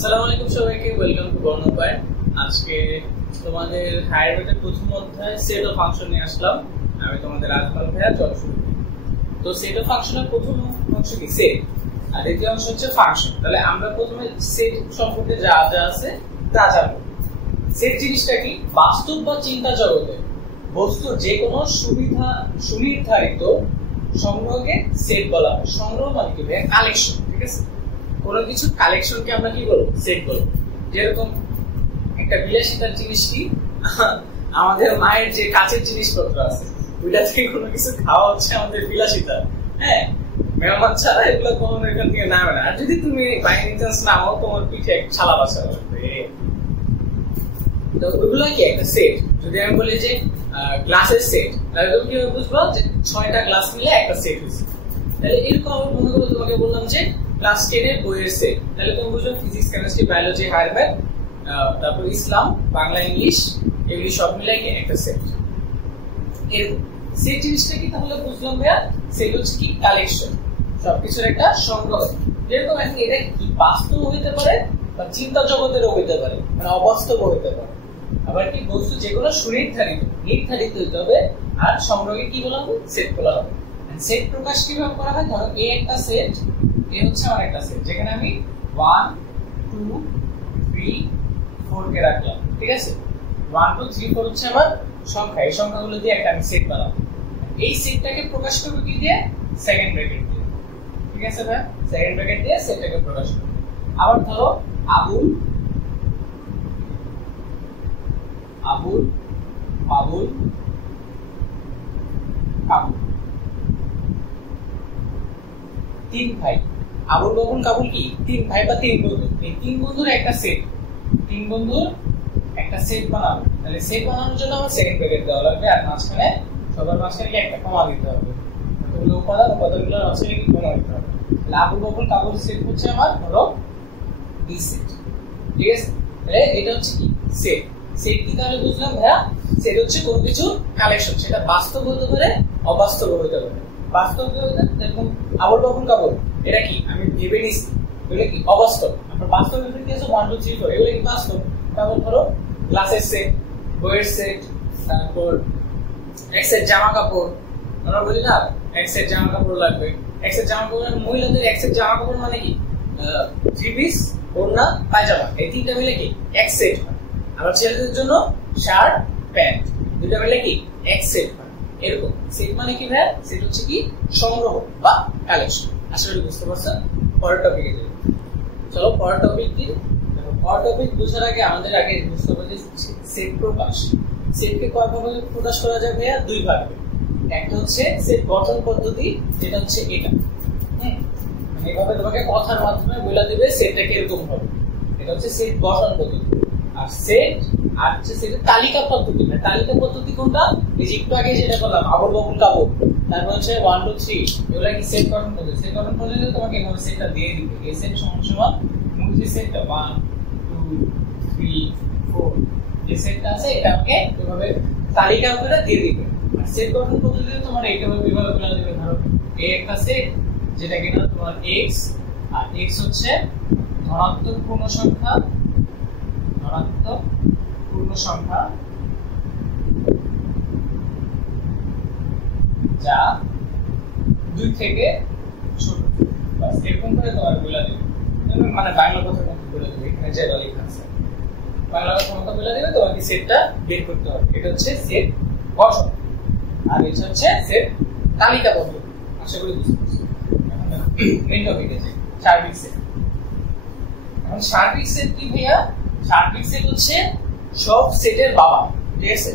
আসসালামু আলাইকুম সবাইকে, ওয়েলকাম টু বর্ণপায়। আজকে তোমাদের হায়ার ম্যাথের প্রথম অধ্যায় সেট অফ ফাংশন নিয়ে আসলাম। আমি তোমাদের আজকাল ভাইয়া চল শুরু করি। তো সেট অফ ফাংশনের প্রথম অংশ কি সেট, আর দ্বিতীয় অংশ হচ্ছে ফাংশন। তাহলে আমরা প্রথমে সেট সম্পর্কে যা যা আছে তা জানবো। সেট জিনিসটা কি? বাস্তব বা চিন্তা জগতে বস্তুর যে কোনো সুনির্ধারিত সংগ্রহকে সেট বলা হয়। সংগ্রহ মানে কি ভাইয়া? কালেকশন। ঠিক আছে, কোনো কিছু কালেকশনকে আমরা কি বলবো? সেট বলবো। যেরকম একটা বিলাসিতার জিনিস কি, আমাদের মায়ের যে কাছের জিনিসপত্র আছে ওইটা থেকে কোনো কিছু খাওয়া হচ্ছে আমাদের বিলাসিতা। হ্যাঁ, মেহমান ছাড়া এগুলো কখনো এখান থেকে নামে না। আর যদি তুমি বাই এনি চান্স নাও, তোমার পিঠে এক ছালা বাসা লাগবে। তো ওইগুলো কি একটা সেট। যদি আমি বলি যে গ্লাসের সেট, তাহলে তুমি কি বুঝবো যে 6টা গ্লাস মিলে একটা সেট হয়েছে। তাহলে এরকম আমি মনে করবো তোমাকে বললাম যে ক্লাস 10 এর বইয়ের সেট, তাহলে তুমি বুঝলো physics, chemistry, biology, higher math, তারপর ইসলাম, বাংলা, ইংলিশ, এগুলি সব মিলাই একটা সেট। এর সেট জিনিসটা কি তাহলে বুঝলাম ভাইয়া? সেট হচ্ছে কি? কালেকশন, সবকিছুর একটা সংগ্রহ। যেরকম এখন এটা কি বাস্তব হইতে পারে বা চিন্তা জগতেরও হইতে পারে, মানে অবাস্তব হইতে পারে। আবার কি বস্তু যেগুলো নির্ধারিত হইতে হবে, আর সংগ্রহকে কি বলা হবে? সেট বলা হবে। সেট প্রকাশ কিভাবে করা হয়? ধরো এ একটা সেট, এ হচ্ছে আমার একটা সেট, যেখানে আমি 1 2 3 4 কে রাখলাম। ঠিক আছে, 1 2 3 4 হচ্ছে আমার সংখ্যা। এই সংখ্যাগুলো দিয়ে একটা আমি সেট বানাবো। এই সেটটাকে প্রকাশ করব কি দিয়ে? সেকেন্ড ব্র্যাকেট দিয়ে। ঠিক আছে ভাই, সেকেন্ড ব্র্যাকেট দিয়ে সেটটাকে প্রকাশ করব। আবার ধরো আবুল বাবুল কাবুল, 3 ভাই। আবুল বাবুল কাবুল কি? 3 ভাই বা 3 বন্ধু। এই 3 বন্ধুর একটা সেট, 3 বন্ধুর একটা সেট বানাবো। তাহলে সেট বানানোর জন্য আমার সেকেন্ড ব্র্যাকেট দেওয়া লাগবে, আর মাঝখানে সবার মাঝখানে একটা কমা দিতে হবে। তাহলে উপাদানগুলোর মাঝখানে কি কমা দিতে হবে। তাহলে আবুল বাবুল কাবুল সেট হচ্ছে আমার হলো বি সেট। ঠিক আছে, তাহলে এটা হচ্ছে কি? সেট। সেট কি তাহলে বুঝলাম ভাইয়া? সেট হচ্ছে কোনো কিছু কালেকশন, সেটা বাস্তব হতে পারে, অবাস্তব হতে পারে। বাস্তব হতে যেরকম আবুল বাবুল কাবুল, এটা কি আমি ভেবে নিছি, এগুলো কি অবাস্তব। আপনার বাস্তব কি আছে? 1 2 3 4, এগুলো কি বাস্তব। তারপর ধরো গ্লাসের সেট, বইয়ের সেট, তারপর এক সেট জামা কাপড়। আমরা বলি না এক সেট জামা কাপড় লাগবে। এক সেট জামা কাপড়, মহিলাদের এক সেট জামা কাপড় মানে কি? 3 পিস, ওড়না, পায়জামা, এই তিনটা মিলে কি এক সেট হয়। আবার ছেলেদের জন্য শার্ট, প্যান্ট, দুটো মিলে কি এক সেট হয়। এরকম সেট মানে কি ভাই? সেট হচ্ছে কি? সংগ্রহ বা কালেকশন। আশা করি বুঝতে পারছেন। পরের টপিকে যাই। চলো পরের টপিক কি? পরের টপিক বুঝার আগে আমাদের আগে বুঝতে হবে যে সেট প্রকাশ। সেটকে কয়ভাবে প্রকাশ করা যায় ভাইয়া? 2 ভাবে। একটা হচ্ছে সেট গঠন পদ্ধতি, যেটা হচ্ছে এটা। মানে এইভাবে তোমাকে কথার মাধ্যমে বলে দিবে সেটটা কিরকম হবে। এটা হচ্ছে সেট গঠন পদ্ধতি। আর সেট আর হচ্ছে সেটের তালিকা পদ্ধতি। মানে তালিকা পদ্ধতি কোনটা? এই যে একটু আগে যেটা বললাম আবুল বাবুল কাবুল, তারপর হচ্ছে 1 2 3, এগুলা কি সেট গঠন পদ্ধতি। সেট গঠন পদ্ধতি তোমাকে এভাবে সেটটা দিয়ে দিবে। এই সেট সমান মূল সেটটা 1 2 3 4, যে সেটটা আছে এটা আমাকে এভাবে তালিকা করে দিয়ে দিবে। আর সেট গঠন পদ্ধতিতে তোমার এইভাবে বিভাগ করে দিবে। ধরো এই একটা সেট, যেটা কিনা তোমার x, আর x হচ্ছে ধনাত্মক পূর্ণ সংখ্যা, যা 2 থেকে ছোট। বাস এরকম করে তোমার বলে দেবে। মানে বাংলা কথা বলে দেবে, এখানে যে লেখা আছে বাংলা কথা বলে দেবে, তোমাকে সেটটা বের করতে হবে। এটা হচ্ছে সেট গঠন, আর এটা হচ্ছে সেট তালিকা পদ্ধতি। আশা করি বুঝতে পারছো। মেইন টপিকে যাই, সার্বিক সেট। এখন সার্বিক সেট কি ভাইয়া? সার্বিক সেট হচ্ছে সব সেটের বাবা। ঠিক আছে,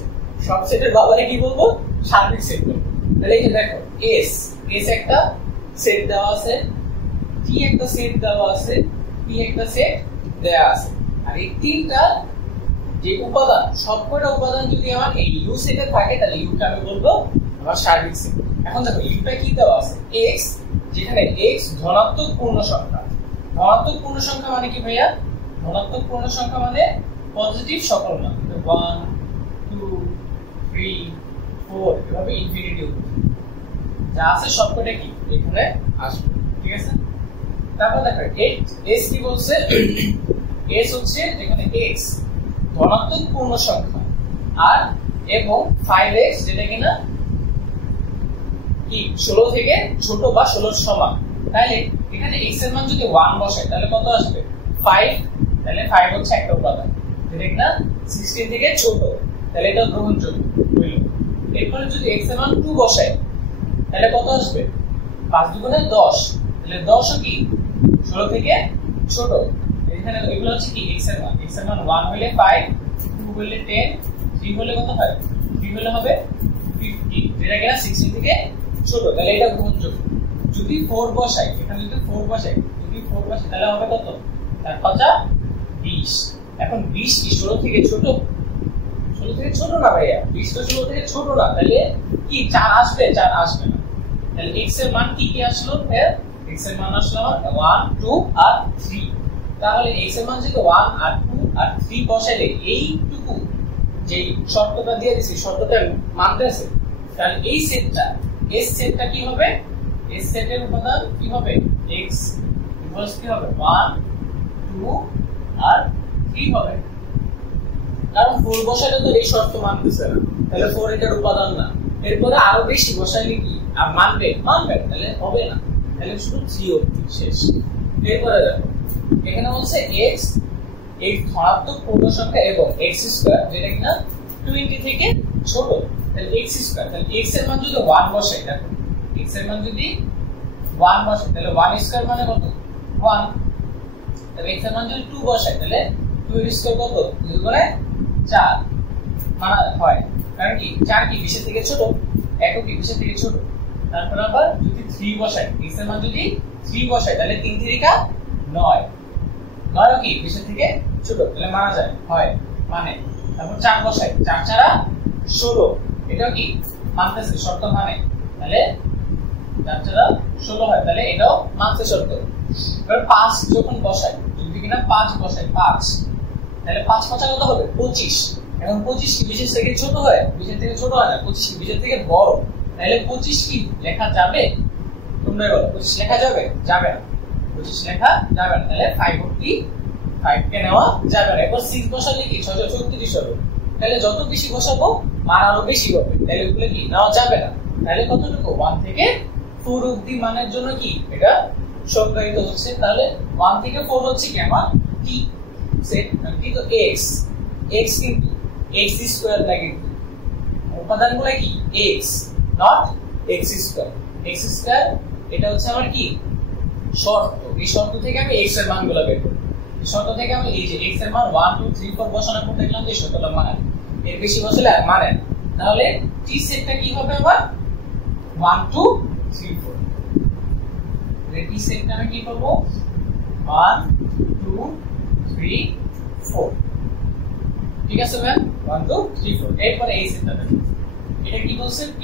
সব সেটের বাবারে কি বলবো? সার্বিক সেট বলবো। তাহলে এই যে দেখো এস একটা সেট দেওয়া আছে, টি একটা সেট দেওয়া আছে, পি একটা সেট দেওয়া আছে। আর এই তিনটা যে উপাদান, সবকটা উপাদান যদি আমার এই ইউ সেটে থাকে, তাহলে ইউটা আমি বলবো আমার সার্বিক সেট। এখন দেখো ইউটা কি দেওয়া আছে? এক্স, যেখানে এক্স ধনাত্মক পূর্ণ সংখ্যা। ধনাত্মক পূর্ণ সংখ্যা মানে কি ভাইয়া? ধনাত্মক পূর্ণ সংখ্যা মানে পজিটিভ সকল মান। 1 2 3 4 এভাবে ইনফিনিটি যা আছে সবকটা কি এখানে আসবে। ঠিক আছে, তারপর দেখো এস কি বলছে? s হচ্ছে যেখানে x ধনাত্মক পূর্ণ সংখ্যা আর এবং 5x যেটা কিনা কি 16 থেকে ছোট বা 16 এর সমান। তাহলে এখানে x এর মান যদি 1 বসাই তাহলে কত আসবে 5, তাহলে 5 হচ্ছে একটা উপাদান যেটা কিনা 16 থেকে ছোট, তাহলে এটা গ্রহণযোগ্য হইল। এরপরে যদি x এর মান 2 বসাই তাহলে কত আসবে 5 দুগুণে 10, তাহলে 10 ও কি 16 থেকে ছোট। এখানে এগুলো হচ্ছে কি x এর মান 1 হলে 5, 2 হলে 10, 3 হলে কত হয় 3 হলে হবে 50, যেটা কিনা 16 থেকে ছোট, তাহলে এটা গ্রহণযোগ্য। যদি 4 বসাই এখানে যদি 4 বসাই তাহলে হবে কত 20। এখন 20 কি 16 থেকে ছোট? 16 থেকে ছোট না ভাইয়া, 20 তো 16 থেকে ছোট না, তাহলে কি 4 আসবে? 4 আসবে না। তাহলে x এর মান কি কি আসলো? x এর মান আসলো 1, 2 আর 3। তাহলে x এর মান যদি 1 আর 2 আর 3 বসাইলে এইটুকু যে শর্তটা দিয়ে দিছি শর্তটা মানতেছে, তাহলে এই সেটটা s সেটটা কি হবে? s সেটের উপাদান কি হবে? x ইকুয়ালস কি হবে 1, 2 আর 3 হবে। কারণ 4 বসাইলে তো এই শর্ত মানতেছে না, তাহলে 4 এটার উপাদান না। এরপরে আরো বেশি বসাইলে কি আর মানবে? তাহলে হবে না, তাহলে শুধু 3 অবধি শেষ। এরপরে দেখো এখানে হচ্ছে x ধনাত্মক পূর্ণ সংখ্যা এবং x স্কয়ার যেটা কিনা 20 থেকে ছোট, তাহলে x স্কয়ার, তাহলে x এর মান যদি 1 বসাই, দেখো x এর মান যদি 1 বসাই তাহলে 1 স্কয়ার মানে কত 1, তাহলে x এর মান যদি 2 বসাই তাহলে 2 এর স্কয়ার কত 2 গুণে 4 মানা হয়, কারণ কি 4 কি 20 এর থেকে ছোট, একক কি 20 এর থেকে ছোট। তারপর আবার যদি 3 বসাই x এর মান যদি 3 বসাই তাহলে 3 3 9, 9 কি 20 এর থেকে ছোট, তাহলে মানা যায় হয় মানে। তারপর 4 বসাই 4 4 16, এটাও কি মানতেছে শর্ত মানে, তাহলে 4 4 16 হয়, তাহলে এটাও মানতে শর্ত। এবার 5 যখন বসাই যদি কিনা 5 বসাই 5, তাহলে 5 5 কত হবে 25। এখন 25 কি 20 এর থেকে ছোট হয়? 20 এর থেকে ছোট হয় না, 25 কি 20 এর থেকে বড়, তাহলে 25 কি লেখা যাবে? তোমরা বলো 25 লেখা যাবে? যাবে না, 25 লেখা যাবে না, তাহলে 5 অবধি 5 কে নেওয়া যাবে না। এরপর 6 বসালে কি 634 হবে, তাহলে যত বেশি বসাবো মান আরো বেশি হবে, তাহলে ওগুলো কি নেওয়া যাবে না। তাহলে কতটুকু 1 থেকে 4 অবধি মানের জন্য কি এটা সংজ্ঞায়িত হচ্ছে। তাহলে 1 থেকে 4 হচ্ছে কি আমার কি সেট, কিন্তু x কিন্তু x স্কয়ার না, কিন্তু উপাদানগুলো কি x not x square. x square এটা হচ্ছে আমার কি শর্ত, এই শর্ত থেকে আমি x এর মানগুলো বের করব। এই শর্ত থেকে আমি এই যে x এর মান 1 2 3 4 বসানোর পর দেখলাম যে শর্তটা মানে, এর বেশি বসালে আর মানে না। তাহলে t সেটটা কি হবে আবার 1 2 3 4, এই t সেটটা আমি কি করব 1 2 3 4, ঠিক আছে ভাই 1 2 3 4। এরপর এই সেটটা দেখো এটা কি বলছে p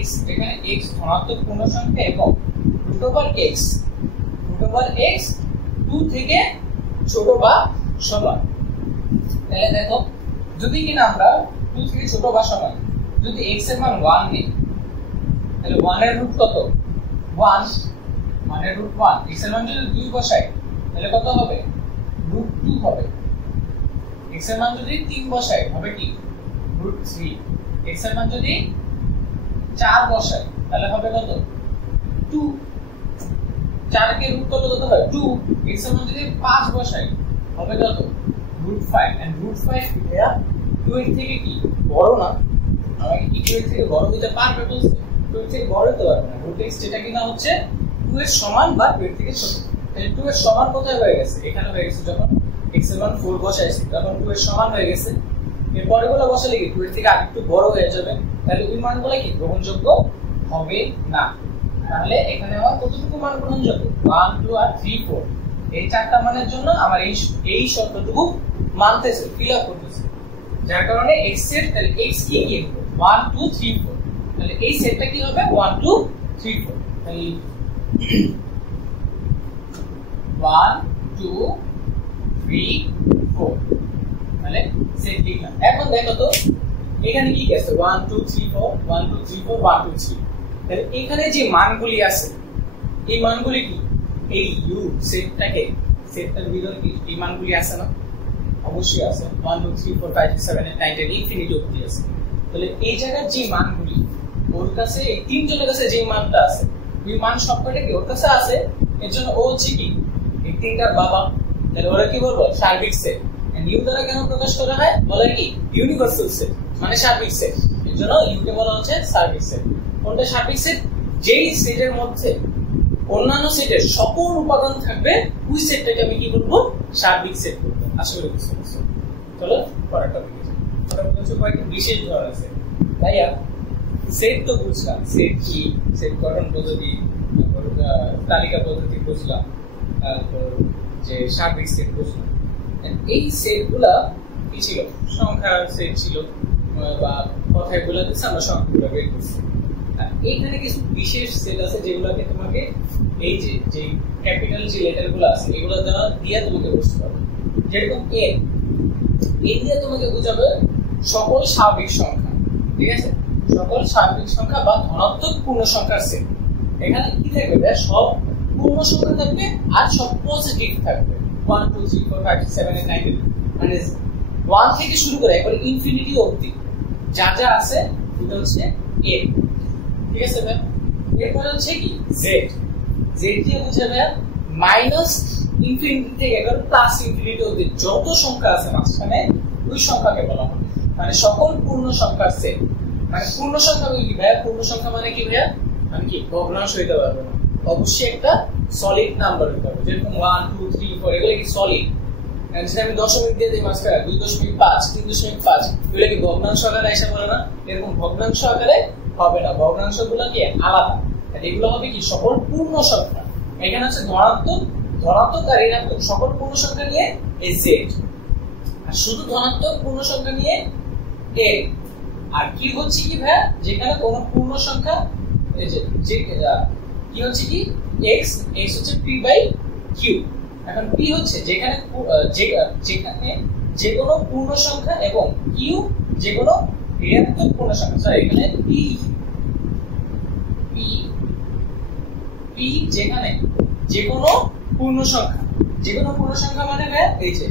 x, এখানে x ধনাত্মক পূর্ণ সংখ্যা এবং √x 2 থেকে ছোট বা সমান। তাহলে দেখো যদি কিনা আমরা 2 থেকে ছোট বা সমান, যদি x এর মান 1 নেই তাহলে 1 এর রুট কত 1, 1 এর রুট 1। x এর মান যদি 2 বসাই তাহলে কত হবে √2 হবে। x এর মান যদি 3 বসাই হবে কি √3। x এর মান যদি 4 বসাই তাহলে হবে কত 2, 4 কে রুট কত হয় 2। x এর মান যদি 5 বসাই হবে কত √5, এন্ড √5 এটা 2 এর থেকে কি বড় না, আমাকে কি 2 এর থেকে বড় হতে পারবে বলছে? 2 এর থেকে বড় হতে পারবে না। √x যেটা কিনা হচ্ছে 2 এর সমান বা 2 এর থেকে ছোট। তাহলে 2 এর সমান কোথায় হয়ে গেছে? এখানে হয়ে গেছে, যখন x এর মান 4 বসাইছি তখন 2 এর সমান হয়ে গেছে। এর পরেরগুলো বসালে কি 2 এর থেকে আরেকটু বড় হয়ে যাবে, তাহলে ওই মানগুলো কি গ্রহণযোগ্য হবে না। তাহলে এখানে আমার কতটুকু মান গ্রহণযোগ্য 1 2 আর 3 4, এই চারটা মানের জন্য আমার এই শর্তটুকু মানতেছে, ফিল আপ করতেছে, যার কারণে x এর তাহলে x কি কি 1 2 3 4, তাহলে এই সেটটা কি হবে 1 2 3 4, তাহলে 1 2 3 4, তাহলে সেট লিখলাম। এখন দেখো তো এখানে কি আছে 1 2 3 4 1 2 3 4 1 2 3, তাহলে এখানে যে মানগুলি আছে এই মানগুলি কি এই u সেটটার ভিতরে কি এই মানগুলি আছে না, অবশ্যই আছে 1 2 3 4 5 6 7 8 9 10 ইনফিনিটি অবধি আছে। তাহলে এই জায়গার যে মানগুলি ওর কাছে এই তিনজনের কাছে যে মানটা আছে ওই মান সবকটা কি ওর কাছে আছে, এর জন্য ও হচ্ছে কি এই তিনটার বাবা। তাহলে ওরা কি বলবো সার্বিক সেট। এন্ড ইউ দ্বারা কেন প্রকাশ করা হয় বলে কি ইউনিভার্সাল সেট মানে সার্বিক সেট, এর জন্য ইউ কে বলা হচ্ছে সার্বিক সেট। কোনটা সার্বিক সেট? যেই সেটের মধ্যে অন্যান্য সেটের সকল উপাদান থাকবে ওই সেটটাকে আমি কি বলবো সার্বিক সেট বলবো। আশা করি বুঝতে পারছো। চলো পরের টপিকে যাই। পরের হচ্ছে কয়েকটা বিশেষ ধরন আছে। ভাইয়া সেট তো বুঝলাম, সেট কি, সেট গঠন পদ্ধতি, তালিকা পদ্ধতি বুঝলাম, তারপর যে সার্বিক সেট বুঝলাম। এই সেটগুলা কি ছিল? সংখ্যার সেট ছিল বা কথায় বলে দিচ্ছে আমরা সংখ্যাগুলো বের করছি। এইখানে কিছু বিশেষ সেট আছে যেগুলোকে তোমাকে এই যে ক্যাপিটাল যে লেটারগুলো আছে এগুলো দ্বারা দিয়ে তোমাকে বুঝতে পারবে। যেরকম এ দিয়ে তোমাকে বোঝাবে সকল স্বাভাবিক সংখ্যা, ঠিক আছে? সকল স্বাভাবিক সংখ্যা বা ধনাত্মক পূর্ণ সংখ্যার সেট। এখানে কি থাকবে? সব পূর্ণ সংখ্যা থাকবে আর সব পজিটিভ থাকবে। 1 2 3 4 5 6 7 8 9 মানে 1 থেকে শুরু করে একবার ইনফিনিটি অবধি যা যা আছে এটা হচ্ছে এ, ঠিক আছে ভাই? এরপর হচ্ছে কি জেড। জেড দিয়ে বোঝাবে মাইনাস ইনফিনিটি থেকে একবার প্লাস ইনফিনিটি অবধি যত সংখ্যা আছে মাঝখানে ওই সংখ্যাকে বলা হয় মানে সকল পূর্ণ সংখ্যার সেট। মানে পূর্ণ সংখ্যা কি ভাইয়া? পূর্ণ সংখ্যা মানে কি ভাইয়া? মানে কি ভগ্নাংশ হইতে পারবে না, অবশ্যই একটা সলিড নাম্বার হইতে হবে। যেরকম 1 2 3 4 এগুলো কি সলিড। যদি আমি দশমিক দিয়ে দিই মাঝখানে 2.5 3.5 এগুলো কি ভগ্নাংশ আকারে এসে পড়ে না? এরকম ভগ্নাংশ আকারে হবে না, ভগ্নাংশগুলো কি আলাদা। এগুলো হবে কি সকল পূর্ণ সংখ্যা। এখানে হচ্ছে ধনাত্মক আর ঋণাত্মক সকল পূর্ণ সংখ্যা নিয়ে এই জেড, আর শুধু ধনাত্মক পূর্ণ সংখ্যা নিয়ে এ। আর কি হচ্ছে কি ভাইয়া? যেখানে কোনো পূর্ণ সংখ্যা এই যে কি হচ্ছে কি x হচ্ছে p বাই q। এখন p হচ্ছে যেখানে যে কোনো পূর্ণ সংখ্যা এবং q যে কোনো ঋণাত্মক পূর্ণ সংখ্যা। সরি এখানে p যেখানে যে কোনো পূর্ণ সংখ্যা মানে ভাইয়া এই যে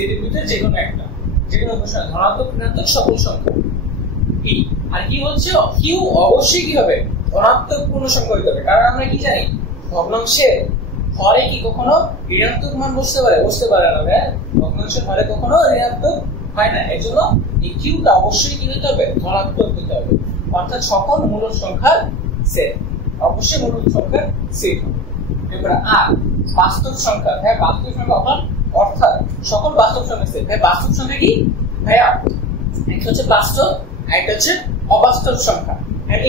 এর ভিতরে যে কোনো একটা ধনাত্মক ঋণাত্মক সকল সংখ্যা p। আর কি হচ্ছে q অবশ্যই কি হবে? ধনাত্মক পূর্ণ সংখ্যা হতে হবে। কারণ আমরা কি জানি ভগ্নাংশের হরে কি কখনো ঋণাত্মক মান বসতে পারে না ভাই। ভগ্নাংশের হরে কখনো ঋণাত্মক হয় না, এর জন্য এই কিউটা অবশ্যই কি হতে হবে? ধনাত্মক হতে হবে। অর্থাৎ সকল মূল সংখ্যার সেট, অবশ্যই মূল সংখ্যার সেট হবে। এবার আর বাস্তব সংখ্যা, হ্যাঁ বাস্তব সংখ্যা অর্থাৎ সকল বাস্তব সংখ্যার সেট। হ্যাঁ বাস্তব সংখ্যা কি ভাইয়া? একটা হচ্ছে বাস্তব, একটা হচ্ছে অবাস্তব সংখ্যা।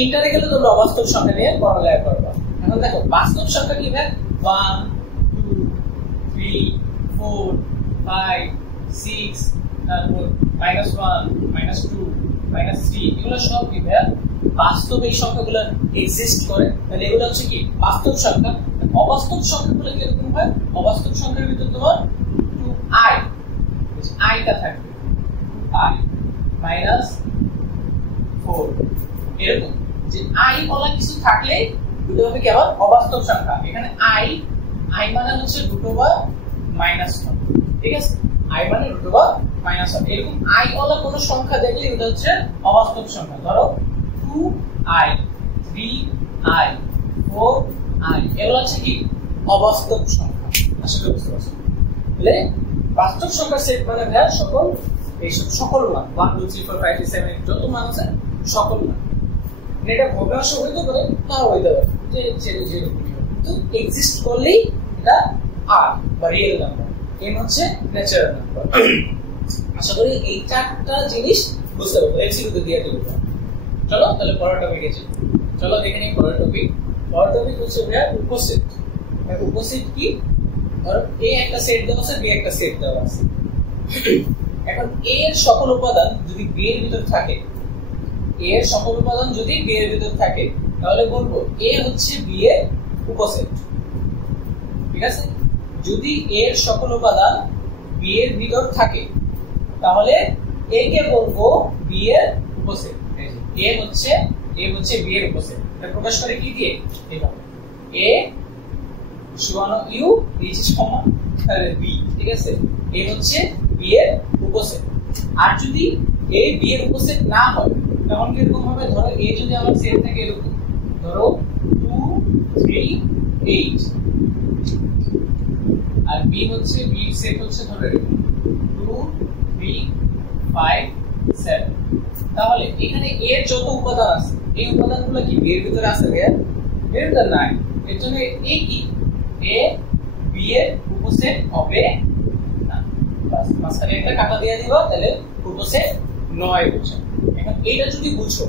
ইন্টারে গেলে তোমরা অবাস্তব সংখ্যা নিয়ে পড়ালেখা করবা। এখন দেখো বাস্তব সংখ্যা কি ভাই? 1 2 3 4 5 6 তারপর -1 -2 -3 এগুলো সব কি ভাই? বাস্তব এই সংখ্যাগুলো এক্সিস্ট করে। তাহলে এগুলো হচ্ছে কি বাস্তব সংখ্যা। অবাস্তব সংখ্যাগুলো কিরকম হয়? অবাস্তব সংখ্যার ভিতর তোমার 2i টা থাকবে, i -4 এরকম যে i বলা কিছু থাকলে দুটো হবে কি আবার অবাস্তব সংখ্যা। এখানে i মানে হচ্ছে √1, ঠিক আছে? i মানে √1 এরকম i বলা কোনো সংখ্যা দেখলে এটা হচ্ছে অবাস্তব সংখ্যা। ধরো 2i 3i 4i এগুলো হচ্ছে কি অবাস্তব সংখ্যা। আসলে বুঝতে পারছো? তাহলে বাস্তব সংখ্যার সেট মানে ভাই সকল মান 1 2 3 4 5 6 7 8 যত মান আছে সকল মান। এটা ভগ্নাংশ হইতে পারে, নাও হইতে পারে, যে কিন্তু এক্সিস্ট করলেই এটা আর বা রিয়েল নাম্বার। এর হচ্ছে ন্যাচারাল নাম্বার। আশা করি এই চারটা জিনিস বুঝতে পারবো। এমসিকিউতে দিয়ে দেব। চলো তাহলে পরের টপিকে যাই। চলো দেখে নিই পরের টপিক। পরের টপিক হচ্ছে ভাইয়া উপসেট। উপসেট কি? ধরো এ একটা সেট দেওয়া আছে, বি একটা সেট দেওয়া আছে। এখন এ এর সকল উপাদান যদি বি এর ভিতর থাকে, এর সকল উপাদান যদি বি এর ভিতর থাকে তাহলে বলবো এ হচ্ছে বি এর উপসেট, ঠিক আছে? যদি এর সকল উপাদান বি এর ভিতর থাকে তাহলে এ কে বলবো বি এর উপসেট। এ হচ্ছে বি এর উপসেট। এটা প্রকাশ করে কি দিয়ে? এইভাবে এ সমান ইউ নিচে সমান বি, ঠিক আছে? এ হচ্ছে বি বি এর উপসেট। আর যদি এ বি এর উপসেট না হয় তখন কি এরকম হবে, ধরো এ যদি আমার সেট থাকে এরকম, ধরো 2 3 8 আর বি হচ্ছে বি সেট হচ্ছে ধরো এরকম 2 3 5 7, তাহলে এখানে এ এর যত উপাদান আছে এই উপাদানগুলো কি বি এর ভিতরে আছে? এর ভিতরে নাই। এর জন্য এ কি এ বি এর উপসেট হবে না। বাস মাঝখানে একটা কাটা দিয়ে দিবা, তাহলে উপসেট 9 হচ্ছে। এখন এটা যদি বুঝো,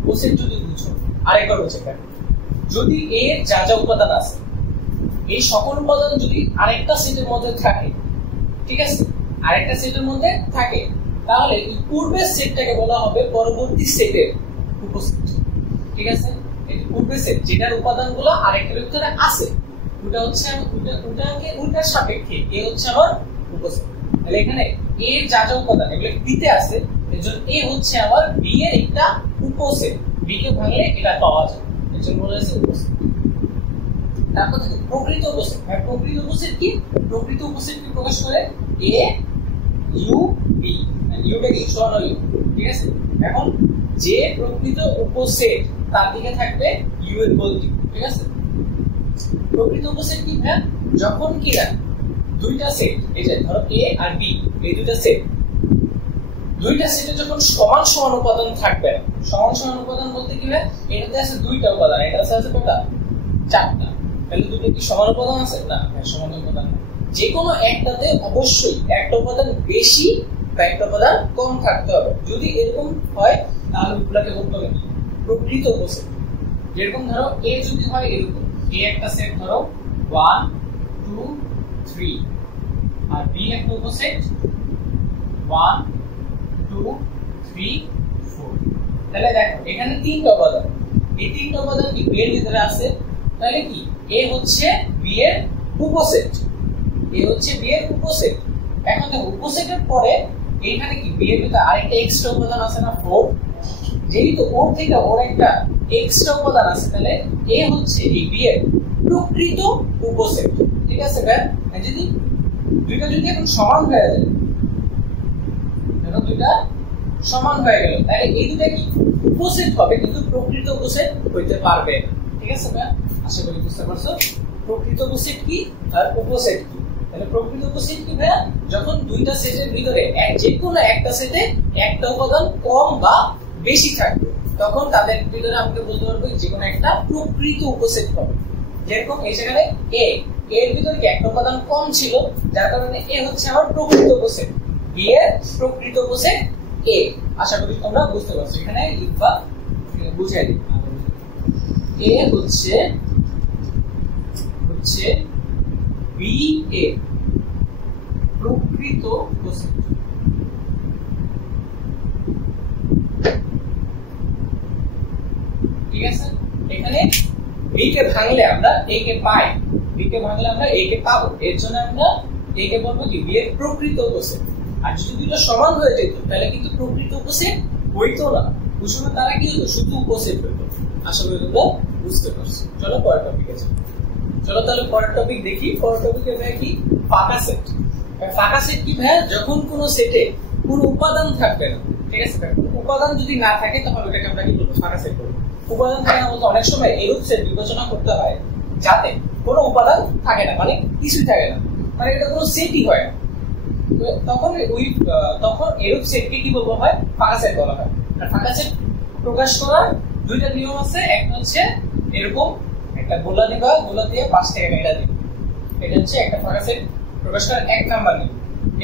উপসেট যদি বুঝো, আরেকবার হচ্ছে কেন, যদি এ যা যা উপাদান আছে এই সকল উপাদান যদি আরেকটা সেটের মধ্যে থাকে, ঠিক আছে, আরেকটা সেটের মধ্যে থাকে, তাহলে এই পূর্বের সেটটাকে বলা হবে পরবর্তী সেটের উপসেট। ঠিক আছে, এই পূর্বের সেট যেটার উপাদানগুলো আরেকটার ভিতরে আছে ওটা হচ্ছে ওটাকে উল্টার সাপেক্ষে এ হচ্ছে আমার উপসেট। তাহলে এখানে এ যা যা উপাদান এগুলো বিতে আছে, এজন্য এ হচ্ছে আমার বি এর একটা উপসেট। বি কে ভাঙলে এটা পাওয়া যায়, এজন্য বলা হয়েছে উপসেট। তারপর দেখো প্রকৃত উপসেট। প্রকৃত উপসেট কি? প্রকৃত উপসেট কি প্রকাশ করে এ ইউ বি, ইউটা কি সমান ইউ, ঠিক আছে। এখন যে প্রকৃত উপসেট তার দিকে থাকবে ইউ এর বলতি, ঠিক আছে। প্রকৃত উপসেট কি ভাই? যখন কি না দুইটা সেট, এই যে ধরো এ আর বি এই দুইটা সেট, দুইটা সেটে যখন সমান সমান উপাদান থাকবে, সমান সমান উপাদান বলতে কি ভাই, এটাতে আছে দুইটা উপাদান, এটা আছে কয়টা? 4টা। তাহলে দুটো কি সমান উপাদান আছে? না, সমান উপাদান না। যে কোনো একটাতে অবশ্যই একটা উপাদান বেশি বা একটা উপাদান কম থাকতে হবে। যদি এরকম হয় তাহলে ওগুলাকে বলতে হবে প্রকৃত উপসেট। যেরকম ধরো এ যদি হয় এরকম, এ একটা সেট ধরো 1 2 3 আর বি একটা উপসেট 1 2 3 4, তাহলে দেখো এখানে তিনটা উপাদান, এই তিনটা উপাদান কি বি এর ভিতরে আছে, তাহলে কি এ হচ্ছে বি এর উপসেট, এ হচ্ছে বি এর উপসেট। এখন দেখো উপসেটের পরে এখানে কি বি এর ভিতরে আরেকটা এক্সট্রা উপাদান আছে না 4, যেহেতু ওর থেকে ওর একটা এক্সট্রা উপাদান আছে, তাহলে এ হচ্ছে এই বি এর প্রকৃত উপসেট, ঠিক আছে ভাই। যদি দুইটা যদি এখন সমান হয়ে যায়, দেখো দুইটা সমান হয়ে গেল, তাহলে এই দুইটা কি উপসেট হবে, কিন্তু প্রকৃত উপসেট হইতে পারবে না, ঠিক আছে ভাই। আশা করি বুঝতে পারছো প্রকৃত উপসেট কি আর উপসেট কি। তাহলে প্রকৃত উপসেট কি ভাই? যখন দুইটা সেটের ভিতরে যে কোনো একটা সেটে একটা উপাদান কম বা বেশি থাকবে, তখন তাদের ভিতরে আমরা বলতে পারবো যে কোনো একটা প্রকৃত উপসেট হবে। যেরকম এই সেখানে এ এর ভিতরে কি একটা উপাদান কম ছিল, যার কারণে এ হচ্ছে আমার প্রকৃত উপসেট, বি এর প্রকৃত উপসেট এ। আশা করি তোমরা বুঝতে পারছো। এখানে লিখবা, বুঝাই দিই। এ হচ্ছে বি এর প্রকৃত উপসেট। ঠিক আছে, এখানে বি কে ভাঙলে আমরা এ কে পাই, বি কে ভাঙলে আমরা এ কে পাবো, এর জন্য আমরা এ কে বলবো কি বি এর প্রকৃত উপসেট। আর যদি দুটো সমান হয়ে যেত তাহলে কিন্তু প্রকৃত উপসেট হইতো না, ওই সময় তারা কি হতো শুধু উপসেট হইতো। আশা করি তোমরা বুঝতে পারছো। চলো পরের টপিক আছে। চলো তাহলে পরের টপিক দেখি। পরের টপিকে ভাই কি ফাঁকা সেট। ফাঁকা সেট কি ভাই? যখন কোনো সেটে কোনো উপাদান থাকবে না, ঠিক আছে, উপাদান যদি না থাকে তাহলে ওটাকে আমরা কি বলবো? ফাঁকা সেট বলবো। উপাদান থাকে না বলতে অনেক সময় এরূপ সেট বিবেচনা করতে হয় যাতে কোনো উপাদান থাকে না, মানে কিছুই থাকে না, মানে এটা কোনো সেটই হয় না, তখন এরূপ সেটকে কি বলবো হয়? ফাঁকা সেট বলা হয়। আর ফাঁকা সেট প্রকাশ করার দুইটা নিয়ম আছে। একটা হচ্ছে এরকম একটা গোলা দিবা, গোলা দিয়ে পাশ থেকে এটা দিবা, এটা হচ্ছে একটা ফাঁকা সেট প্রকাশ করার এক নাম্বার নিয়ম।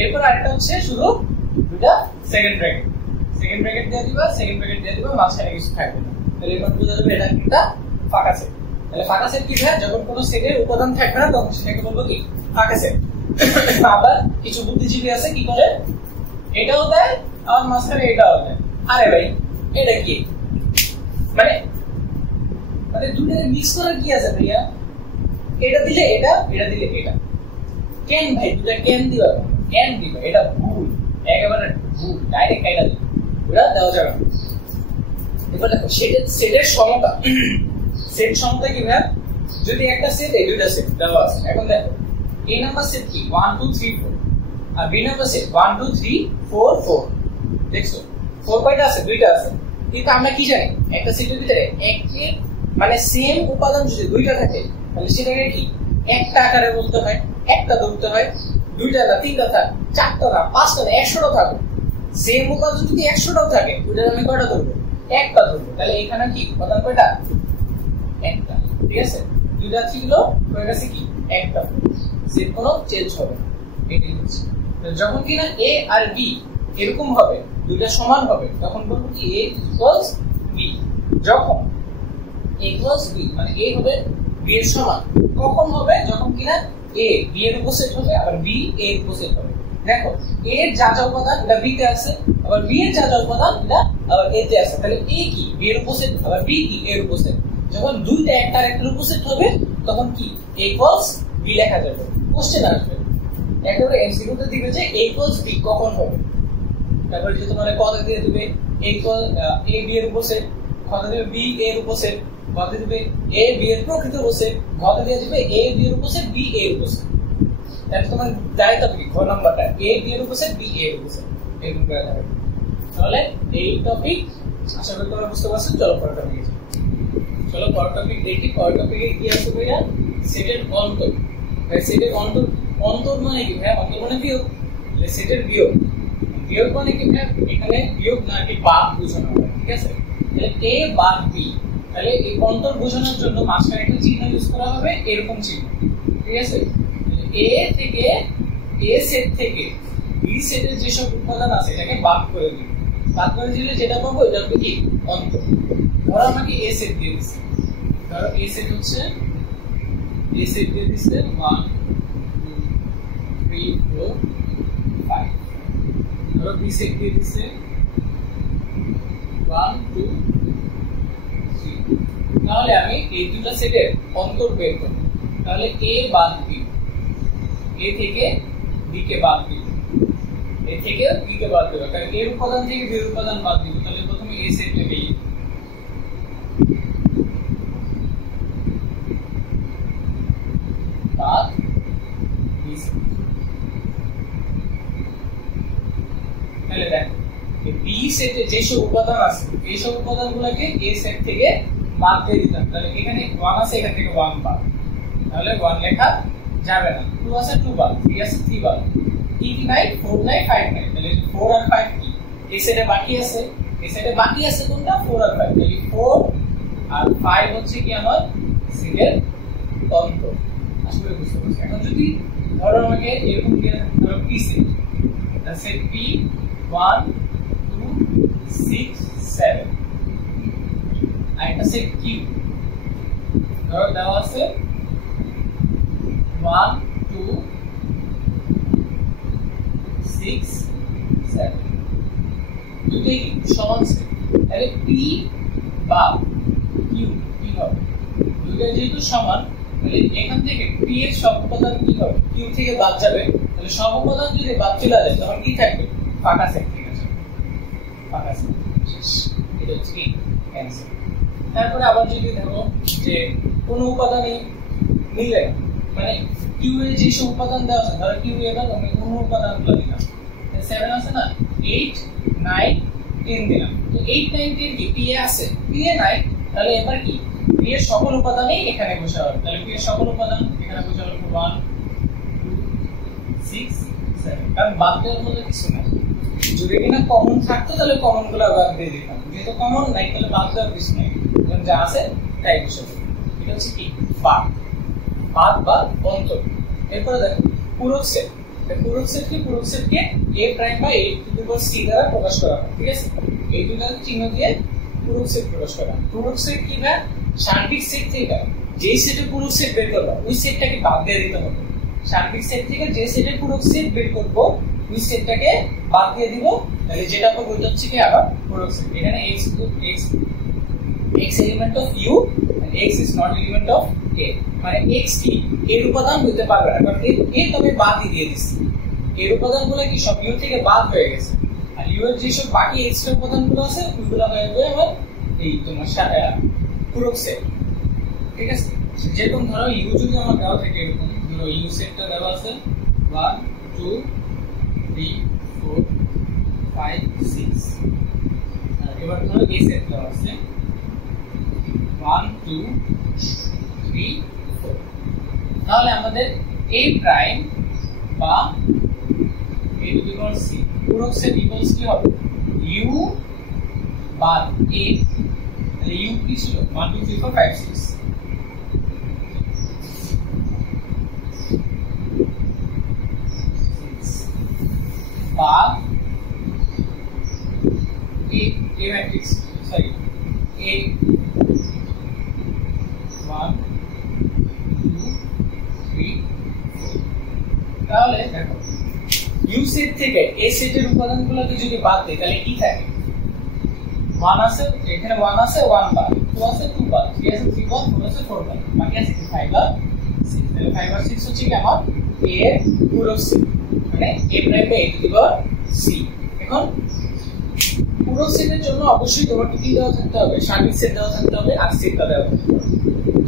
এরপর আরেকটা হচ্ছে শুধু দুইটা সেকেন্ড ব্র্যাকেট দিয়ে দিবা, মাঝখানে কিছু থাকবে না, তাহলে এবার বোঝা যাবে এটা একটা ফাঁকা সেট। তাহলে ফাঁকা সেট কি হয়? যখন কোনো সেটের উপাদান থাকবে না তখন সেটাকে বলবো কি ফাঁকা সেট। আবার কিছু বুদ্ধিজীবী আছে কি করে, এটাও দেয় আবার মাঝখানে এটাও দেয়। আরে ভাই এটা কি, মানে দুটো মিক্স করার কি আছে ভাইয়া? এটা দিলে এটা, এটা দিলে এটা, কেন ভাই দুটা কেন দিবা? কেন দিবা? এটা ভুল, একেবারে ভুল। ডাইরেক্ট এটা দিবা, ওটা দেওয়া যাবে না। এবার দেখো সেটের সমতা, সেট সমতা কি ভাই? যদি একটা সেট এই দুইটা সেট দেওয়া আছে, এখন দেখো এই নাম্বার সেট কি 1 2 3 4, আর বি নাম্বার সেট 1 2 3 4 4 দেখছো 4 কয়টা আছে দুইটা আছে কিন্তু আমরা কি জানি একটা সেটের ভিতরে একই মানে সেম উপাদান যদি দুইটা থাকে তাহলে সেটাকে কি একটা আকারে বলতে হয় একটা ধরতে হয় দুইটা না তিনটা থাক চারটা না পাঁচটা না 100টা থাকবে সেম উপাদান যদি 100টাও থাকে ওইটা আমি কয়টা ধরবো একটা ধরবো তাহলে এখানে কি উপাদান কয়টা একটা ঠিক আছে দুইটা ছিল ওর কাছে কি একটা সেট কোনো চেঞ্জ হবে না এটাই হচ্ছে যখন কিনা a আর b এরকম হবে দুইটা সমান হবে তখন বলবো কি a ইকুয়ালস b যখন a ইকুয়ালস b মানে a হবে b এর সমান কখন হবে যখন কিনা a b এর উপর সেট হবে আবার b a এর উপর সেট হবে দেখো a এর যা যা উপাদান এটা b তে আছে আবার b এর যা যা উপাদান এটা আবার a তে আছে তাহলে a কি b এর উপর সেট আবার b কি a এর উপর সেট যখন দুইটা একটা আরেকটার উপর সেট হবে তখন কি a ইকুয়ালস b লেখা যাবে কোশ্চেন আসবে একেবারে এমসিকিউ তে দিবে যে a ইকুয়ালস b কখন হবে তারপর যে তোমার কথা দিয়ে দিবে a ইকুয়াল a b এর উপর সেট কথা দিবে b a এর উপর সেট কথা দিবে a b এর প্রকৃত উপর সেট কথা দিয়ে দিবে a b এর উপর সেট b a এর উপর সেট তাহলে তোমার দায়িত্ব কি খ নাম্বারটা a b এর উপর সেট b a এর উপর সেট এরকম করে হবে তাহলে এই টপিক আশা করি তোমরা বুঝতে পারছো চলো পরের টপিকে চলো পরের টপিক দেখি পরের টপিকে কি আছে ভাইয়া সেটের অন্তর ভাই সেটের অন্তর অন্তর মানে কি ভাই অন্তর মানে বিয়োগ সেটের বিয়োগ বিয়োগ মানে কি ভাই এখানে বিয়োগ না কি বাদ বোঝানো হয় ঠিক আছে তাহলে a বাদ b তাহলে এই অন্তর বোঝানোর জন্য মাঝখানে একটা চিহ্ন ইউজ করা হবে এরকম চিহ্ন ঠিক আছে a থেকে a সেট থেকে b সেটের যে সব উপাদান আছে এটাকে বাদ করে দিই বাদ করে দিলে যেটা পাবো এটা হবে কি অন্তর ধরো আমাকে a সেট দিয়ে দিছে ধরো a সেট হচ্ছে a সেট দিয়ে দিছে 1 2 3 4 5 ধরো b সেট দিয়ে দিছে 1 2 3 তাহলে আমি এই দুটো সেটের অন্তর বের করব তাহলে a বাদ b a থেকে b কে বাদ দিব a থেকে b কে বাদ দেব কারণ এর উপাদান থেকে b এর উপাদান বাদ দিব তাহলে প্রথমে a সেট থেকে বাদ b তাহলে দেখো b সেটে যে সব উপাদান আছে এই সব উপাদানগুলোকে a সেট থেকে বাদ দিয়ে দিতাম তাহলে এখানে 1 আছে এখান থেকে 1 বাদ তাহলে 1 লেখা যাবে না 2 আছে 2 বাদ 3 আছে 3 বাদ কি কি নাই 4 নাই 5 নাই তাহলে 4 আর 5 কি এই সেটে বাকি আছে কোনটা 4 আর 5 তাহলে 4 আর 5 হচ্ছে কি আমার সেটের অন্তর আসলে বুঝতে পারছি এখন যদি ধরো আমাকে এরকম দিয়ে ধরো p সেট তাহলে সেট p 1 2 6 7 আর এটা সেট q ধরো দেওয়া আছে 1 2 6 7 দুটোই সমান সেট তাহলে p বা q কি হবে দুটোই যেহেতু সমান তাহলে এখান থেকে p এর সব উপাদান কি হবে q থেকে বাদ যাবে তাহলে সব উপাদান যদি বাদ চলে যায় তখন কি থাকবে ফাঁকা সেট থেকে যাবে ফাঁকা সেট শেষ এটা হচ্ছে কি ক্যান্সেল তারপরে আবার যদি দেখো যে কোন উপাদানই মিলে না মানে q এর যে সব উপাদান দেওয়া আছে ধরো q এবার আমি কোন উপাদানগুলো দিলাম 7 আছে না 8 9 10 দিলাম তো 8 9 10 কি p এ আছে p এ নাই তাহলে এবার কি p এর সকল উপাদানই এখানে বসা হবে তাহলে p এর সকল উপাদান এখানে বসা হবে 1 2 6 7 কারণ বাদ দেওয়ার মধ্যে কিছু নাই যদি কিনা কমন থাকতো তাহলে কমনগুলো বাদ দিয়ে দিতাম যেহেতু কমন নাই তাহলে বাদ দেওয়ার কিছু নাই কারণ যা আছে তাই বসাবো এটা হচ্ছে কি বাদ বা অন্তর এরপরে দেখো পূরক সেট পূরক সেটকে a প্রাইম বা a to the power c দ্বারা প্রকাশ করা হয় ঠিক আছে এই দুটো চিহ্ন দিয়ে পূরক সেট প্রকাশ করা পূরক সেট কি না সার্বিক সেট থেকে যে সেটে পূরক সেট বের করব ওই সেটটাকে বাদ দিয়ে দিতে হবে সার্বিক সেট থেকে যে সেটে পূরক সেট বের করব ওই সেটটাকে বাদ দিয়ে দিব তাহলে যেটা পাবো ওইটা হচ্ছে কি আবার পূরক সেট এখানে x element of u and x is not element of a মানে x কি এর উপাদান হতে পারবে না কারণ এ তবে বাদই দিয়ে দিছি এর উপাদানগুলো কি সব u থেকে বাদ হয়ে গেছে আর u এর যে সব বাকি এক্সট্রা উপাদানগুলো আছে ওইগুলো হয়ে যাবে আমার এই তোমার পূরক সেট ঠিক আছে যেরকম ধরো u যদি আমার দেওয়া থাকে এরকম ধরো u সেটটা দেওয়া আছে 1 2 3 4 5 6 এবার ধরো এই সেটটা আছে 1 2 3 4 তাহলে আমাদের a প্রাইম বা a to the power c পুরো সেট ইকুয়ালস কি হবে u বার a তাহলে u কি ছিল 1 2 3 4 5 6 বা a matrix sorry a 1 2 3 তাহলে দেখো u সেট থেকে a সেটের উপাদানগুলোকে যদি বাদ দেই তাহলে কি থাকে 1 আছে এখানে 1 আছে 1 বার 2 আছে 2 বার 3 আছে 3 বার 4 আছে 4 বার বাকি আছে 5 বার 6 তাহলে 5 বার 6 হচ্ছে কি আমার a এর পুরো সেট মানে a prime by a to the power c এখন পুরো সেটের জন্য অবশ্যই তোমাকে কি দেওয়া থাকতে হবে সার্বিক সেট দেওয়া থাকতে হবে আর সেটটা দেওয়া থাকতে হবে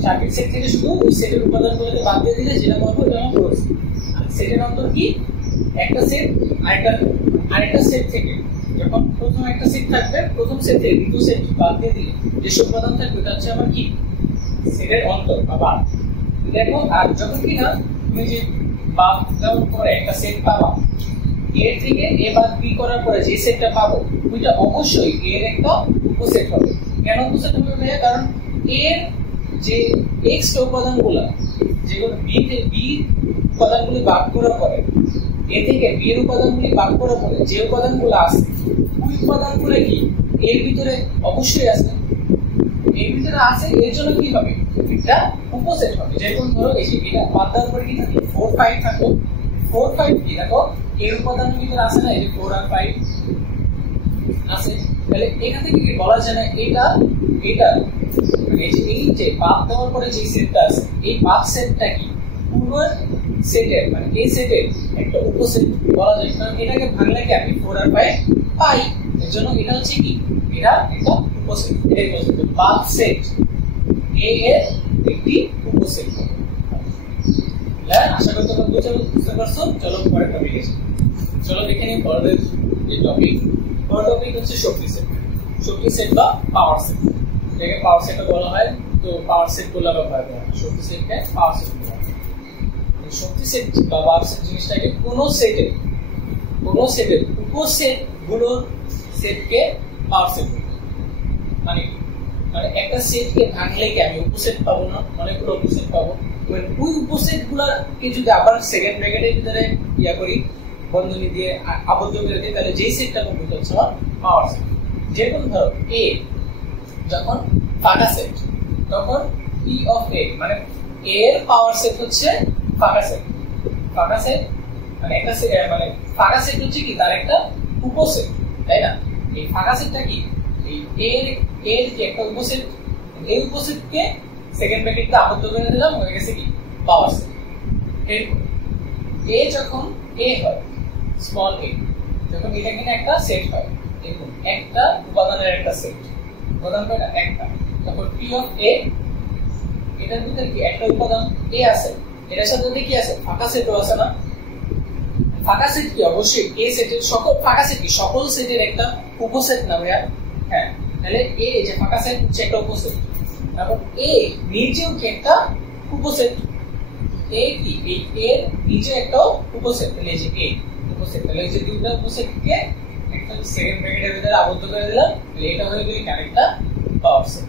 সার্বিক সেট থেকে শুধু ওই সেটের উপাদানগুলোকে বাদ দিয়ে দিলে যেটা পাবো এটা আমার পুরো সেট আর সেটের অন্তর কি একটা সেট আরেকটা সেট থেকে যখন প্রথম একটা সেট থাকবে প্রথম সেট থেকে দ্বিতীয় সেট বাদ দিয়ে দিলে যে উপাদান থাকবে এটা হচ্ছে আমার কি সেটের অন্তর বা বাদ দেখো আর যখন কি না তুমি যে বাদ দেওয়ার পরে একটা সেট পাবা এর থেকে a বাদ b করার পরে যে সেটটা পাবো ওইটা অবশ্যই এর একটা উপসেট হবে কেন উপসেট হবে কারণ এর যে x উপাদানগুলো যেগুলো b উপাদানগুলো বাদ করার পরে a থেকে b এর উপাদানগুলো বাদ করার পরে যে উপাদানগুলো আছে ওই উপাদানগুলো কি এর ভিতরে অবশ্যই আছে এর ভিতরে আছে এর জন্য কি হবে এটা উপসেট হবে যেমন ধরো এই যে এটা বাদ দেওয়ার পরে কি থাকে 4 5 থাকো 4 5 কি দেখো এর উপাদানের ভিতরে আছে না এই যে 4 আর 5 আছে তাহলে এখান থেকে কি বলা যায় না এটা মানে এই যে বাদ দেওয়ার পরে যে সেটটা আছে এই বাদ সেটটা কি পুরো সেটের মানে এই সেটের একটা উপসেট বলা যায় কারণ এটাকে ভাঙলে কি আমি 4 আর 5 পাই এর জন্য এটা হচ্ছে কি এটা একটা উপসেট এটাই বলছে বাদ সেট a এর একটি উপসেট আশা করি তোমরা বুঝতে পারছো চলো পরেরটা দেখি চলো দেখে নিই পরের যে টপিক হচ্ছে শক্তি সেট বা পাওয়ার সেট এটাকে পাওয়ার সেট বলা হয় তো পাওয়ার সেট গুলো ব্যবহার করা হয় শক্তি সেটকে পাওয়ার সেট বলা হয় শক্তি সেট বা পাওয়ার সেট জিনিসটাকে কোন সেটের উপসেট গুলোর সেটকে পাওয়ার সেট মানে একটা সেটকে ভাঙলে কি আমি উপসেট পাবো না অনেকগুলো উপসেট পাবো ওই উপসেট গুলাকে যদি আবার সেকেন্ড ব্র্যাকেটের ভিতরে ইয়া করি বন্ধনী দিয়ে আবদ্ধ করে দিই তাহলে যেই সেটটা কমপ্লিট হচ্ছে আমার পাওয়ার সেট যেরকম ধরো a যখন ফাঁকা সেট তখন p অফ a মানে a এর পাওয়ার সেট হচ্ছে ফাঁকা সেট মানে একটা মানে ফাঁকা সেট হচ্ছে কি তার একটা উপসেট তাই না এই ফাঁকা সেটটা কি এই এর যে একটা উপসেট এই উপসেটকে সেকেন্ড ব্র্যাকেটে আবদ্ধ করে দিলাম হয়ে গেছে কি পাওয়ার সেট a যখন a হয় স্মল a যখন এটা কিনা একটা সেট হয় দেখুন একটা উপাদানের একটা সেট উপাদান কয়টা একটা তখন p অফ a এটার ভিতরে কি একটা উপাদান a আছে এটার সাথে কি আছে ফাঁকা সেটও আছে না ফাঁকা সেট কি অবশ্যই a সেটের সকল ফাঁকা সেট কি সকল সেটের একটা উপসেট না ভাইয়া হ্যাঁ তাহলে a যে ফাঁকা সেট হচ্ছে একটা উপসেট তারপর a নিজেও কি একটা উপসেট a কি এই এর নিচে একটা উপসেট তাহলে এই যে a উপসেট তাহলে এই যে দুটো উপসেটকে একটা সেকেন্ড ব্র্যাকেটের ভিতরে আবদ্ধ করে দিলাম তাহলে এটা হয়ে গেল কানেক্টটা পাওয়ার সেট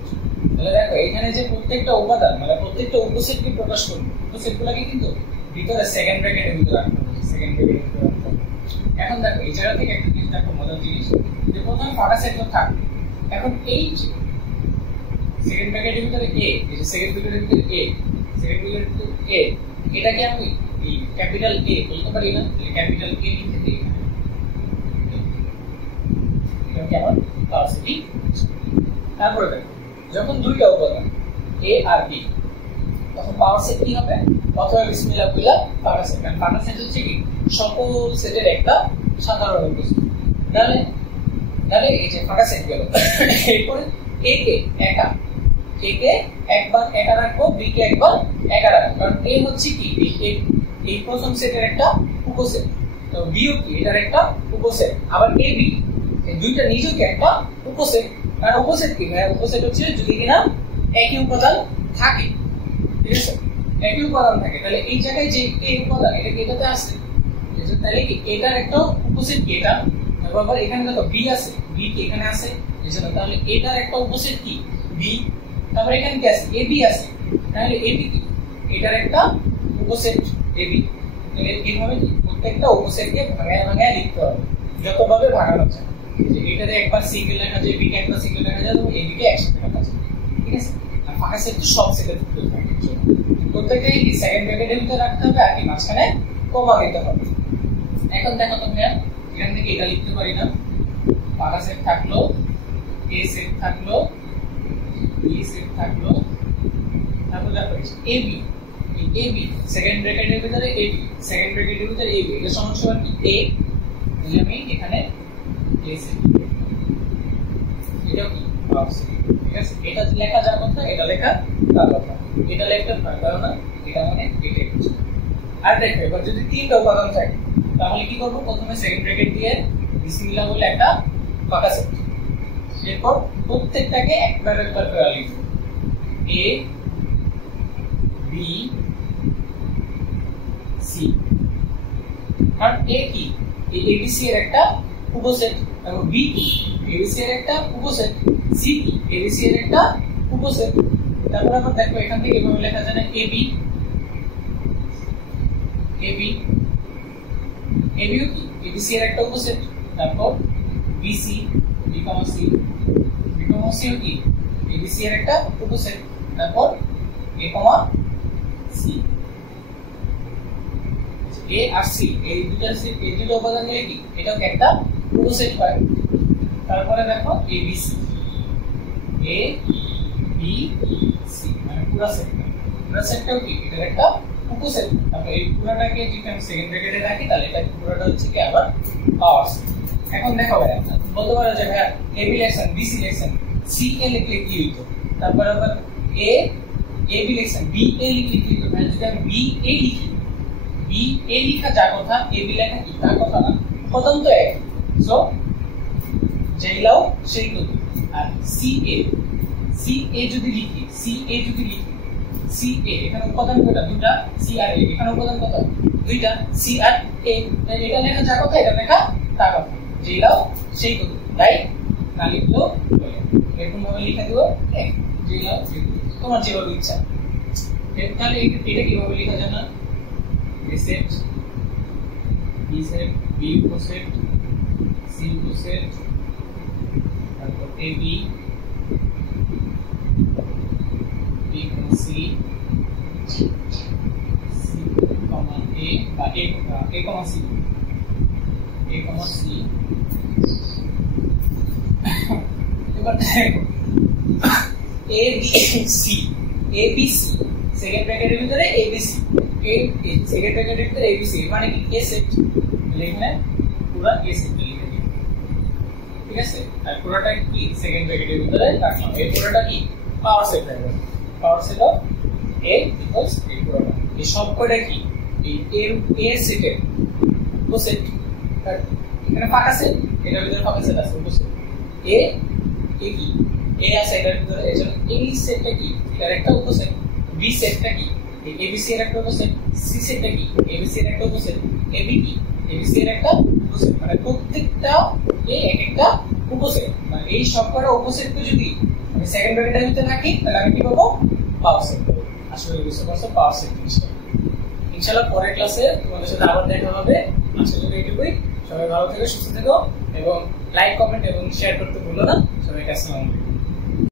তাহলে দেখো এখানে যে প্রত্যেকটা উপাদান মানে প্রত্যেকটা উপসেটকে প্রকাশ করব উপসেটগুলোকে কিন্তু ভিতরে সেকেন্ড ব্র্যাকেটের ভিতরে রাখতে হবে সেকেন্ড ব্র্যাকেটের ভিতরে রাখতে হবে এখন দেখো এই জায়গা থেকে একটা জিনিস দেখো মজার জিনিস যে প্রথমে ফাঁকা সেট থাকবে এখন এই যে সেকেন্ড ব্র্যাকেটের ভিতরে a এই যে সেকেন্ড ব্র্যাকেটের ভিতরে a সেকেন্ড ব্র্যাকেটের ভিতরে a এটাকে আমি এই ক্যাপিটাল A বলতে পারি না ক্যাপিটাল A লিখে দিই এটা কি আমার পাওয়ার সেট তারপরে দেখো যখন দুইটা উপাদান a আর b তখন পাওয়ার সেট কি হবে অথবা বিসমিল্লাহ কইলা পাওয়ার সেট কারণ পাওয়ার সেট হচ্ছে কি সকল সেটের একটা সাধারণ উপসেট তাহলে এই যে ফাঁকা সেট গেল এরপরে a কে একা a কে একবার একা রাখবো b কে একবার একা রাখবো কারণ a হচ্ছে কি এই প্রথম সেটের একটা উপসেট তো বিও কি এটার একটা উপসেট, আবার এবি এই দুইটা নিজেও কি একটা উপসেট। কারণ উপসেট কি ভাই, উপসেট হচ্ছে যদি কিনা একই উপাদান থাকে, ঠিক আছে, একই উপাদান থাকে, তাহলে এই জায়গায় যে এই উপাদান এটা এটাতে আসছে, তাহলে কি এটার একটা উপসেট কি এটা, আবার এখানে দেখো বি আছে, বি কি এখানে আছে, এজন্য তাহলে এটার একটা উপসেট কি বি, তারপর এখানে কি আছে এবি আছে, তাহলে এবি কি এটার একটা উপসেট এবি। তাহলে এইভাবে প্রত্যেকটা উপসেটকে ভাঙায় ভাঙায় লিখতে হবে, যতভাবে ভাঙানো যায়, যে এটারে একবার সিঙ্গেল লেখা যায়, বি কে একবার সিঙ্গেল লেখা যায়, এবং এবি কে একসাথে লেখা যায়, ঠিক আছে। আর ফাঁকা সেট তো সব সেটে তুলতে হবে, প্রত্যেকটাই কি সেকেন্ড ব্র্যাকেটের ভিতরে রাখতে হবে, আর কি মাঝখানে কমা দিতে হবে। এখন দেখো তোমরা এখান থেকে এটা লিখতে পারি না, ফাঁকা সেট থাকলো, এ সেট থাকলো, বি সেট থাকলো, তারপর দেখো এবি, এবি সেকেন্ড ব্র্যাকেটের ভিতরে এবি, সেকেন্ড ব্র্যাকেটের ভিতরে এবি, এটা সমান সমান কি এ, তাহলে আমি এখানে এ সেট, এটা কি বক্স, ঠিক আছে। এটা লেখা যার কথা, এটা লেখা তার কথা, এটা লেখতে পারবে না, এটা মানে এটাই হচ্ছে। আর দেখো এবার যদি তিনটা উপাদান থাকে তাহলে কি করব, প্রথমে সেকেন্ড ব্র্যাকেট দিয়ে বিসমিল্লাহ বলে একটা ফাঁকা সেট, এরপর প্রত্যেকটাকে একবার একবার করে লিখব, এ বি সি। আর এ কি এই এবিসি এর একটা উপসেট, এবং বি কি এবিসি এর একটা উপসেট, সি কি এবিসি এর একটা উপসেট। তারপর আবার দেখো এখান থেকে এভাবে লেখা যায় না এবি, এবি এবিও কি এবিসি এর একটা উপসেট, তারপর BC, B comma C, B comma CO কি এবিসি এর একটা উপসেট, তারপর এ কমা সি, এ আর সি এই দুটো উপাদান মিলে কি এটাও একটা উপসেট হয়। তারপরে দেখো এবিসি, এ বি সি মানে পুরো সেটটাও কি এটার একটা উপসেট। তারপর এই পুরোটাকে যদি আমি সেকেন্ড ব্র্যাকেটে রাখি তাহলে এটা পুরোটা হচ্ছে কি আবার পাওয়ার সেট। এখন দেখো ভাই বলতে পারো যে ভাই এবি লেখছেন, বিসি লেখছেন, সি এ লিখলে কি হইতো, তারপর আবার এ এবি লেখছেন, বি এ লিখলে কি হইতো, মানে যদি আমি বি এ লিখি, বি এ লেখা যা কথা, এবি লেখা কি তা কথা না, প্রথম তো এক, সো যেইলাও সেই কথা। আর সি এ যদি লিখি, সি এ যদি লিখি, সি এ এখানে উপাদান কয়টা, দুটো, সি আর এ এখানে উপাদান কত, দুইটা, সি আর এ, এটা লেখা যা কথা এটা লেখা তা কথা, যেইলাও সেই কথা, তাই না লিখলো এরকম ভাবে লিখে দিব, যেইলাও তোমার যেভাবে ইচ্ছা। তাহলে এটা কিভাবে লেখা যায় না, এ সেট, বি সেট, বি উপসেট, সি উপসেট, তারপর A B, B comma C, c comma এ বা এ কমা সি, এ কমা সি। এবার দেখো A B C, A B C second ব্র্যাকেটের ভিতরে এ বি সি, এই সেকেন্ড ব্র্যাকেটের ভিতরে এ বি সি মানে কি এ সেট, এখানে পুরো এ সেট লিখে দিই, ঠিক আছে। আর পুরোটা কি সেকেন্ড ব্র্যাকেটের ভিতরে রাখলাম, এই পুরোটা কি পাওয়ার সেট থাকবে, power set of A equals এই পুরোটা, এই সবকটা কি এই এ সেটের উপসেট, এখানে ফাঁকা সেট, এটার ভিতরে ফাঁকা সেট আছে উপসেট, এ কি এ আছে এটার ভিতরে, এজন্য এই সেটটা কি এর একটা উপসেট, বি সেটটা কি এই এবিসি এর একটা উপসেট, সি সেটটা কি এবিসি এর একটা উপসেট, এবি কি এবিসি এর একটা উপসেট, মানে প্রত্যেকটা এ এক একটা উপসেট, মানে এই সবকটা উপসেটকে যদি আমি সেকেন্ড ব্র্যাকেটের ভিতরে রাখি তাহলে আমি কি পাবো পাওয়ার সেট পাবো। আসলে বুঝতে পারছো পাওয়ার সেট জিনিসটা। ইনশাআল্লাহ পরের ক্লাসে তোমাদের সাথে আবার দেখা হবে। আজকের জন্য এইটুকুই, সবাই ভালো থেকো, সুস্থ থেকো এবং লাইক, কমেন্ট এবং শেয়ার করতে ভুলো না। সবাইকে আসসালামু আলাইকুম।